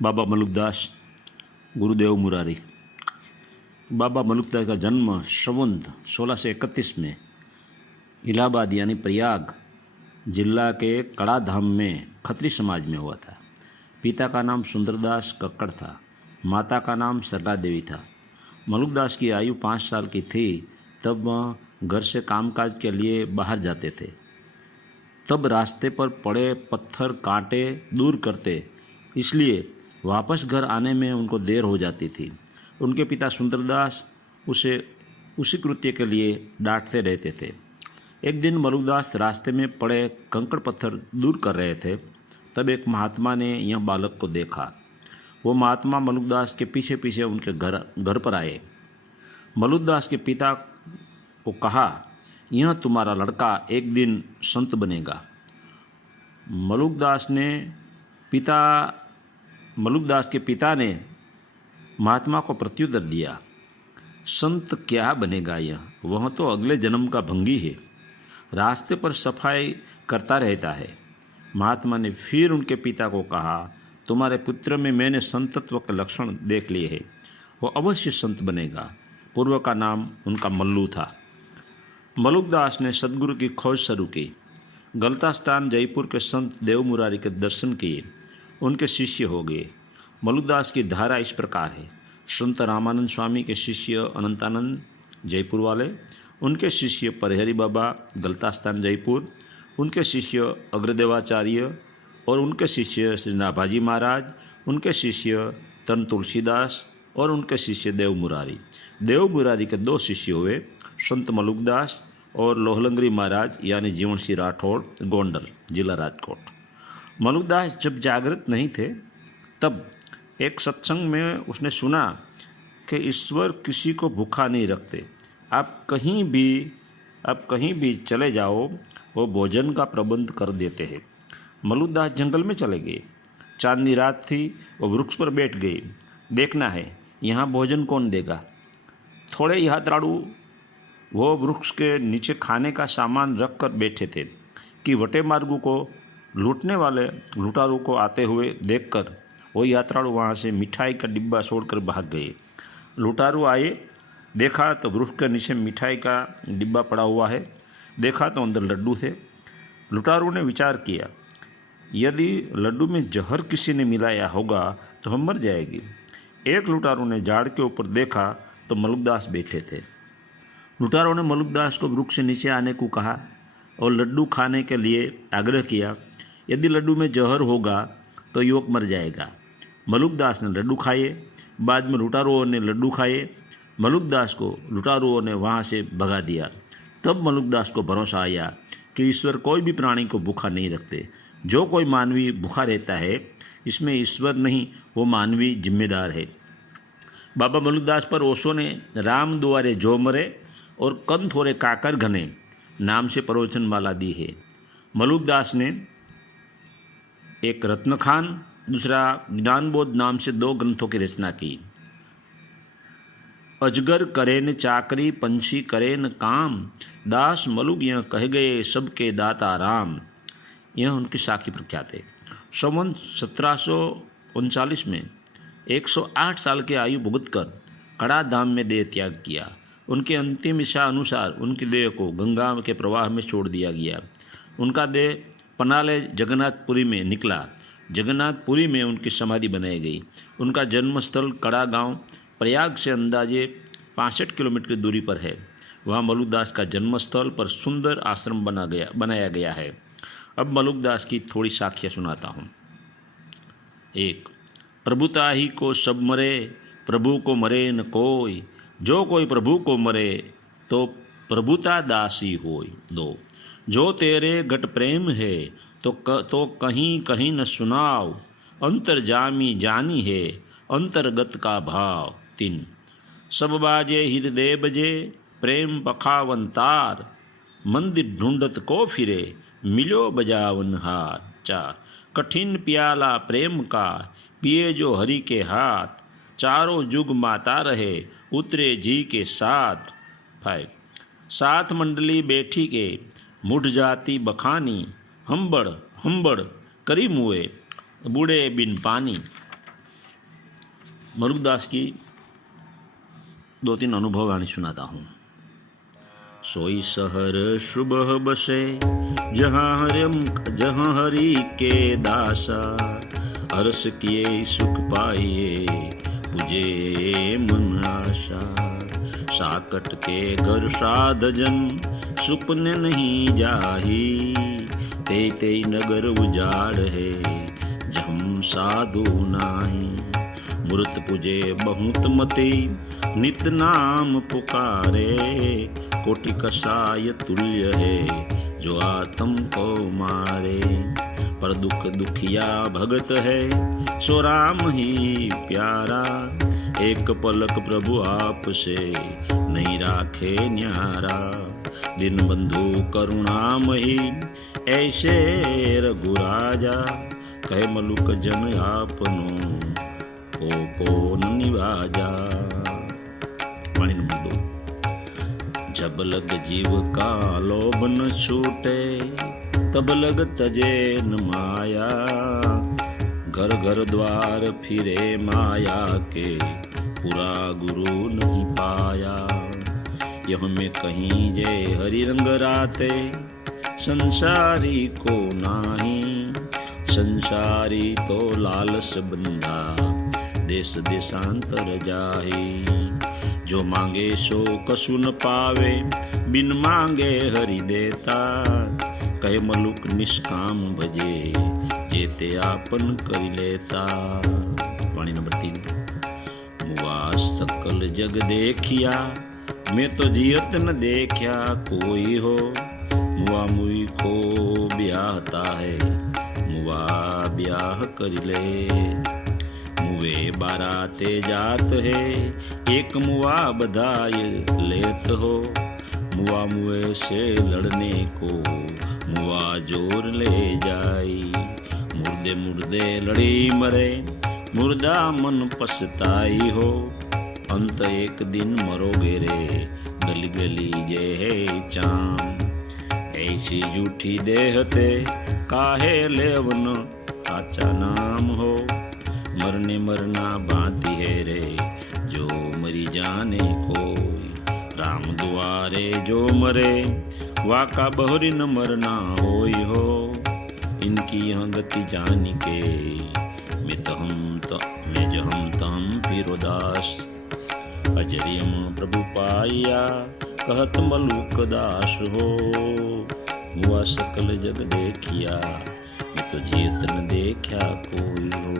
बाबा मलुकदास, गुरुदेव मुरारी। बाबा मलुकदास का जन्म संवत 1631 में इलाहाबाद यानी प्रयाग जिला के कड़ाधाम में खत्री समाज में हुआ था। पिता का नाम सुंदरदास कक्कड़ था, माता का नाम सरला देवी था। मलुकदास की आयु 5 साल की थी तब वह घर से कामकाज के लिए बाहर जाते थे। तब रास्ते पर पड़े पत्थर कांटे दूर करते, इसलिए वापस घर आने में उनको देर हो जाती थी। उनके पिता सुंदरदास उसे उसी कृत्य के लिए डांटते रहते थे। एक दिन मलुकदास रास्ते में पड़े कंकड़ पत्थर दूर कर रहे थे, तब एक महात्मा ने यह बालक को देखा। वो महात्मा मलुकदास के पीछे पीछे उनके घर पर आए। मलुकदास के पिता को कहा, यह तुम्हारा लड़का एक दिन संत बनेगा। मलुकदास के पिता ने महात्मा को प्रत्युत्तर दिया, संत क्या बनेगा यह, वह तो अगले जन्म का भंगी है, रास्ते पर सफाई करता रहता है। महात्मा ने फिर उनके पिता को कहा, तुम्हारे पुत्र में मैंने संतत्व के लक्षण देख लिए हैं, वो अवश्य संत बनेगा। पूर्व का नाम उनका मल्लू था। मलुकदास ने सदगुरु की खोज शुरू की। गलतास्थान जयपुर के संत देव मुरारी के दर्शन किए, उनके शिष्य हो गए। मलुकदास की धारा इस प्रकार है। संत रामानंद स्वामी के शिष्य अनंतानंद जयपुर वाले, उनके शिष्य परिहरी बाबा गलतास्थान जयपुर, उनके शिष्य अग्रदेवाचार्य और उनके शिष्य श्री नाभाजी महाराज, उनके शिष्य तन तुलसीदास और उनके शिष्य देव मुरारी। देव मुरारी के 2 शिष्य हुए, संत मलुकदास और लोहलंगरी महाराज यानी जीवन सिंह राठौड़, गोंडल जिला राजकोट। मलुकदास जब जागृत नहीं थे तब एक सत्संग में उसने सुना कि ईश्वर किसी को भूखा नहीं रखते। आप कहीं भी चले जाओ, वो भोजन का प्रबंध कर देते हैं। मलुकदास जंगल में चले गए। चांदनी रात थी, वो वृक्ष पर बैठ गए। देखना है यहाँ भोजन कौन देगा। थोड़े यात्रालु वो वृक्ष के नीचे खाने का सामान रख कर बैठे थे कि वटे मार्गों को लूटने वाले लुटारू को आते हुए देखकर वो यात्रालु वहाँ से मिठाई का डिब्बा छोड़कर भाग गए। लुटारू आए, देखा तो वृक्ष के नीचे मिठाई का डिब्बा पड़ा हुआ है, देखा तो अंदर लड्डू थे। लुटारू ने विचार किया, यदि लड्डू में जहर किसी ने मिलाया होगा तो हम मर जाएंगे। एक लुटारू ने झाड़ के ऊपर देखा तो मलुकदास बैठे थे। लुटारों ने मलुकदास को वृक्ष से नीचे आने को कहा और लड्डू खाने के लिए आग्रह किया। यदि लड्डू में जहर होगा तो युवक मर जाएगा। मलुकदास ने लड्डू खाए। बाद में लुटारुओं ने लड्डू खाए। मलुकदास को लुटारुओं ने वहाँ से भगा दिया। तब मलुकदास को भरोसा आया कि ईश्वर कोई भी प्राणी को भूखा नहीं रखते। जो कोई मानवी भूखा रहता है, इसमें ईश्वर नहीं, वो मानवी जिम्मेदार है। बाबा मलुकदास पर ओशो ने राम दुआरे जो मरे और कन थोड़े काकर घने नाम से प्रवचनमाला दी है। मलुकदास ने एक रत्नखान, दूसरा ज्ञानबोध नाम से 2 ग्रंथों की रचना की। अजगर करे न चाकरी, पंछी करे न काम, दास मलुक यह कह गए सबके दाता राम। यह उनकी साखी प्रख्यात है। संवत 1739 में 108 साल की आयु भुगत कर कड़ाधाम में देह त्याग किया। उनके अंतिम इच्छा अनुसार उनकी देह को गंगा के प्रवाह में छोड़ दिया गया। उनका देह पनाले जगन्नाथपुरी में निकला। जगन्नाथपुरी में उनकी समाधि बनाई गई। उनका जन्मस्थल कड़ा गांव प्रयाग से अंदाजे 65 किलोमीटर की दूरी पर है। वहाँ मलुकदास का जन्मस्थल पर सुंदर आश्रम बनाया गया है। अब मलुकदास की थोड़ी साखियाँ सुनाता हूँ। 1. प्रभुता ही को सब मरे, प्रभु को मरे न कोई, जो कोई प्रभु को मरे तो प्रभुता दासी होय। 2. जो तेरे घट प्रेम है तो कहीं कहीं न सुनाओ, अंतर्जामी जानी है अंतर्गत का भाव। 3. सब बाजे हृदय बजे, प्रेम पखावंतार, मंदिर ढूंढत को फिरे, मिलो बजावन हार। 4. कठिन प्याला प्रेम का, पिए जो हरि के हाथ, चारों जुग माता रहे उतरे जी के साथ। 5. साथ मंडली बैठी के, मुठ जाती बखानी, हम्बड़ हम्बड़ करी मुए, बूढ़े बिन पानी। मरुदास की 2-3 अनुभव वाणी सुनाता हूँ। सोई शहर सुबह बसे जहाँ हरि के दासा, हर्ष किए सुख पाइए पूजे मन आशा। साकट के घर साधजन सुपने नहीं जाही, ते नगर उजाड़ है जहम साधु नाही। मूर्त पूजे बहुत मते नित नाम पुकारे, कोटि कसाय तुल्य है जो आत्म को मारे। पर दुख दुखिया भगत है सो राम ही प्यारा, एक पलक प्रभु आप से नहीं राखे न्यारा। दिन बंधु करुणामयी ऐसे रघुराजा, कहे मलुक जन आपनो को निवाजा। वाणी नंबर 2। जब लग जीव का लोभ न छूटे, तब लग तजे न माया। घर घर द्वार फिरे माया के, पूरा गुरु नहीं पाया। यह में कहीं जय हरि रंग राते, संसारी को नाही। संसारी तो लालस बंधा, देश देशांतर जाए। जो मांगे सो कसु न पावे, बिन मांगे हरि देता। कहे मलुक निष्काम भजे, जेते आपन कर लेता। वाणी नंबर 3। मुआ सकल जग देखिया, मैं तो जियत न देखा कोई हो। मुआ मुई को ब्याहता है, मुआ ब्याह कर ले। मुए बाराते जात है, एक मुआ बधाई लेत हो। मुआ मुए से लड़ने को, मुआ जोर ले जाई। मुर्दे मुर्दे लड़ी मरे, मुर्दा मन पछताई हो। अंत एक दिन मरोगे रे, गली गली जे है चाम। ऐसी झूठी देहते काहे लेवन आचा नाम हो। मरने मरना भांति है रे, जो मरी जाने कोई। राम द्वारे जो मरे, वाका बहुरी न मरना होई हो। इनकी यह गति जान के, मैं जो हम तम फिरोदास। अजरियम प्रभु पाइया, कहत मलुक दास हो। हुआ सकल जग देखिया, मैं तो जियत न देखा कोई हो।